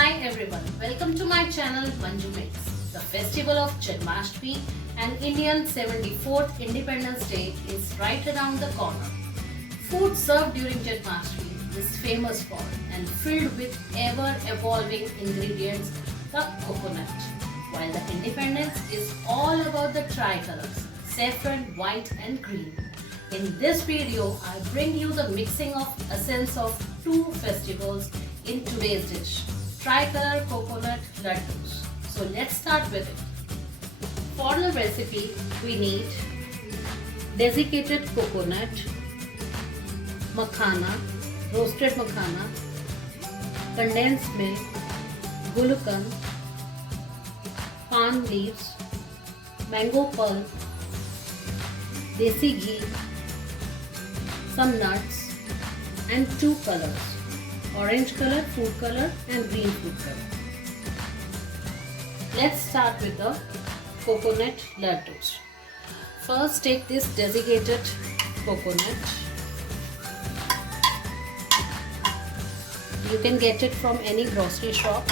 Hi everyone, welcome to my channel Manju Mix. The festival of Janmashtami and Indian 74th Independence Day is right around the corner. Food served during Janmashtami is famous for and filled with ever-evolving ingredients, the coconut. While the independence is all about the tricolors, saffron, white and green. In this video, I bring you the mixing of essence of two festivals in today's dish, tricolor coconut laddus. So let's start with it. For the recipe, we need desiccated coconut, makhana, roasted makhana, condensed milk, gulkan, palm leaves, mango pulp, desi ghee, some nuts and two colors, orange color, food color and green food color. Let's start with the coconut laddus. First take this desiccated coconut. You can get it from any grocery shop.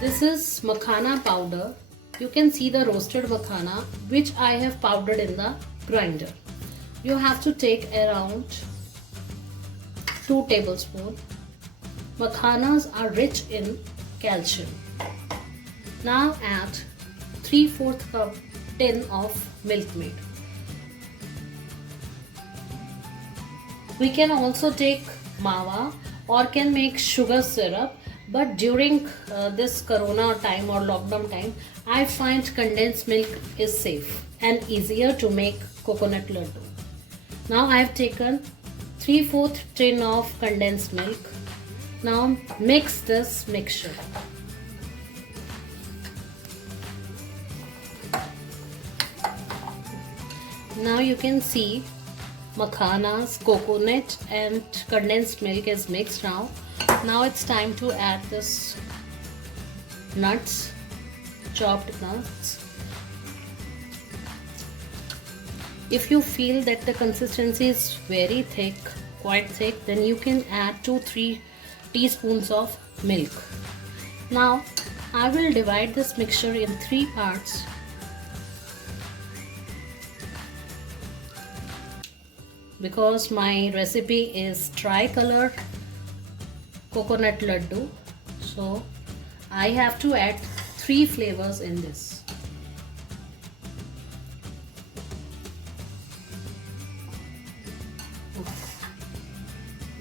This is makhana powder. You can see the roasted makhana which I have powdered in the grinder. You have to take around 2 tablespoons. Makhanas are rich in calcium. Now add 3/4 cup tin of milk maid. We can also take mawa or can make sugar syrup, but during this corona time or lockdown time, I find condensed milk is safe and easier to make coconut laddu. Now I have taken 3/4 tin of condensed milk. Now mix this mixture. Now you can see makhanas, coconut and condensed milk is mixed now. Now it's time to add this nuts, chopped nuts. If you feel that the consistency is very thick, quite thick, then you can add 2-3 teaspoons of milk. Now I will divide this mixture in 3 parts. Because my recipe is tricolor coconut laddu, so I have to add 3 flavors in this.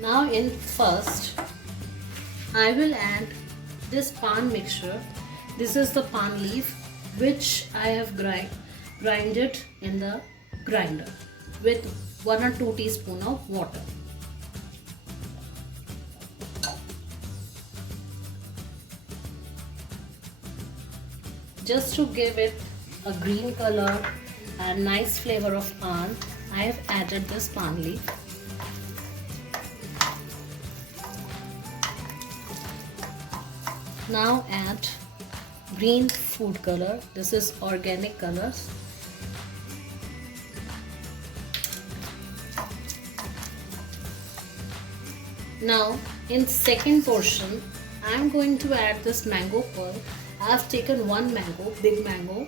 Now in first I will add this pan mixture. This is the pan leaf which I have grinded in the grinder with 1 or 2 teaspoons of water. Just to give it a green color and nice flavor of pan, I have added this pan leaf. Now add green food color. This is organic colors. Now in second portion I am going to add this mango pulp. I have taken 1 mango, big mango,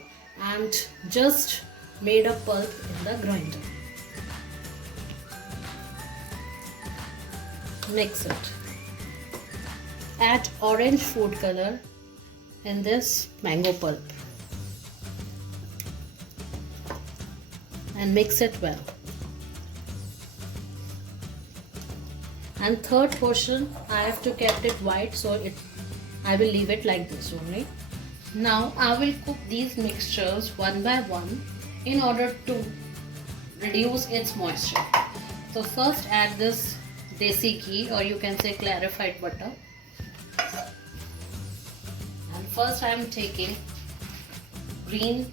and just made a pulp in the grinder. Mix it. Add orange food color in this mango pulp and mix it well. And third portion I have to kept it white, so I will leave it like this only. Now I will cook these mixtures one by one in order to reduce its moisture. So first add this desi ghee, or you can say clarified butter. And first I am taking green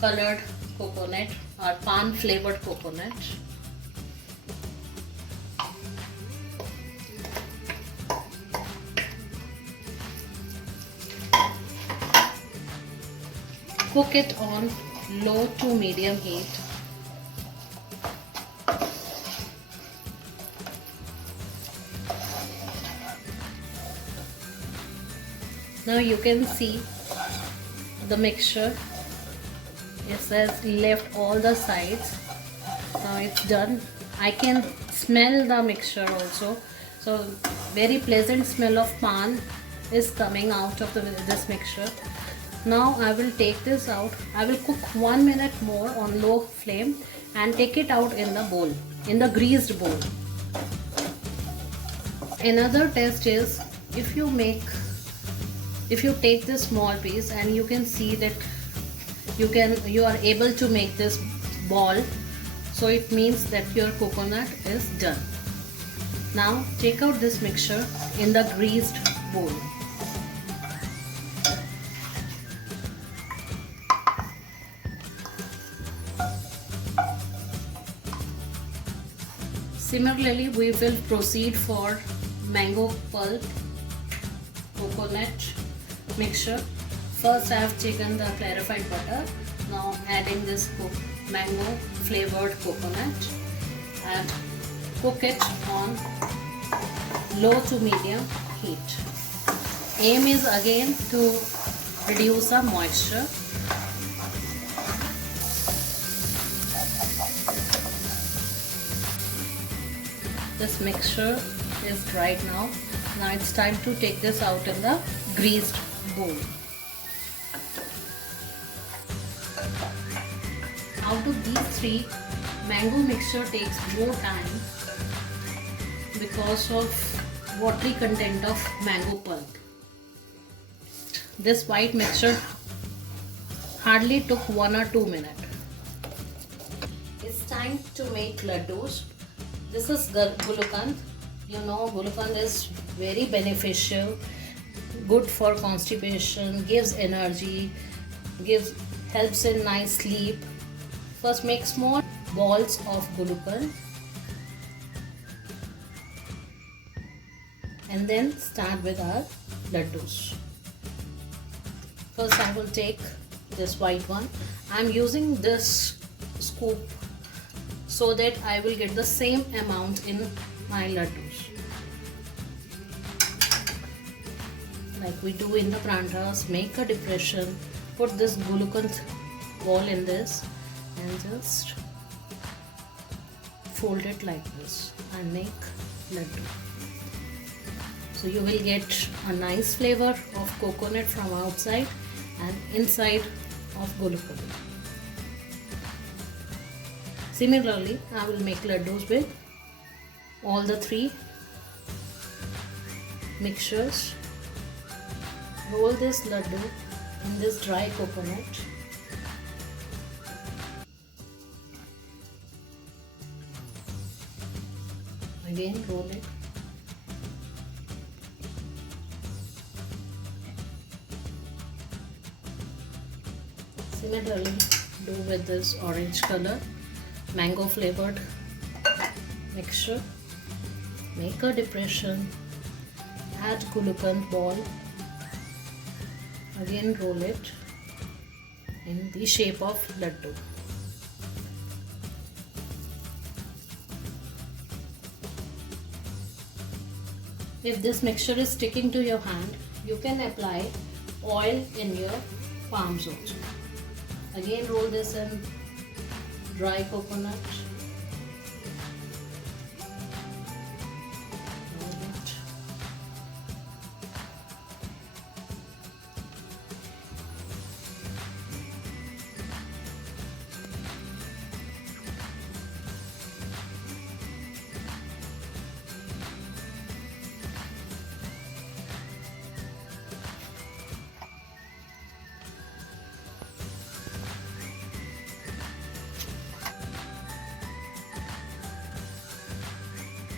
colored coconut or pan flavored coconut. Cook it on low to medium heat. Now you can see the mixture. It says left all the sides. Now it's done. I can smell the mixture also. So very pleasant smell of pan is coming out of this mixture. Now I will take this out. I will cook 1 minute more on low flame and take it out in the bowl, in the greased bowl. Another test is if you take this small piece and you can see that you are able to make this ball, so it means that your coconut is done. Now take out this mixture in the greased bowl. Similarly, we will proceed for mango pulp coconut mixture. First I have taken the clarified butter. Now adding this mango flavored coconut and cook it on low to medium heat. Aim is again to reduce the moisture. This mixture is dried now. Now it's time to take this out in the greased bowl. Out of these three, mango mixture takes more time because of watery content of mango pulp. This white mixture hardly took 1 or 2 minutes. It's time to make laddus. This is gulukand. You know, gulukand is very beneficial, good for constipation, gives energy, helps in night sleep. First make small balls of gulukand and then start with our laddus. First I will take this white one. I am using this scoop so that I will get the same amount in my laddus. Like we do in the pranthas, make a depression, put this gulukand ball in this and just fold it like this and make laddu. So you will get a nice flavor of coconut from outside and inside of gulukand. Similarly, I will make laddus with all the three mixtures. Roll this laddu in this dry coconut. Again roll it. Similarly do with this orange color mango flavored mixture. Make a depression, add gulukand ball, again roll it in the shape of laddu. If this mixture is sticking to your hand, you can apply oil in your palms also. Again roll this in dry coconut. Roll it.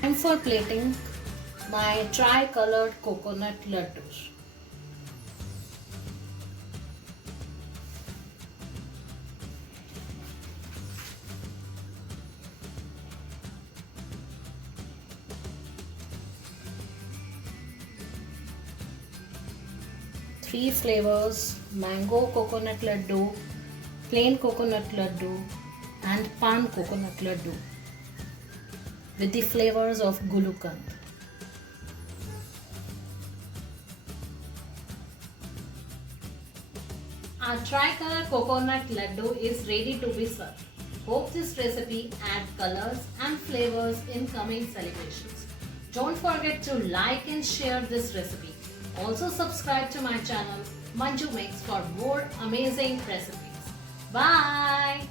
Time for plating my tri-colored coconut laddus. Three flavors: mango coconut laddu, plain coconut laddu and pan coconut laddu with the flavors of gulukand. Our tricolor coconut laddu is ready to be served. Hope this recipe adds colors and flavors in coming celebrations. Don't forget to like and share this recipe. Also subscribe to my channel Manju Mix for more amazing recipes. Bye!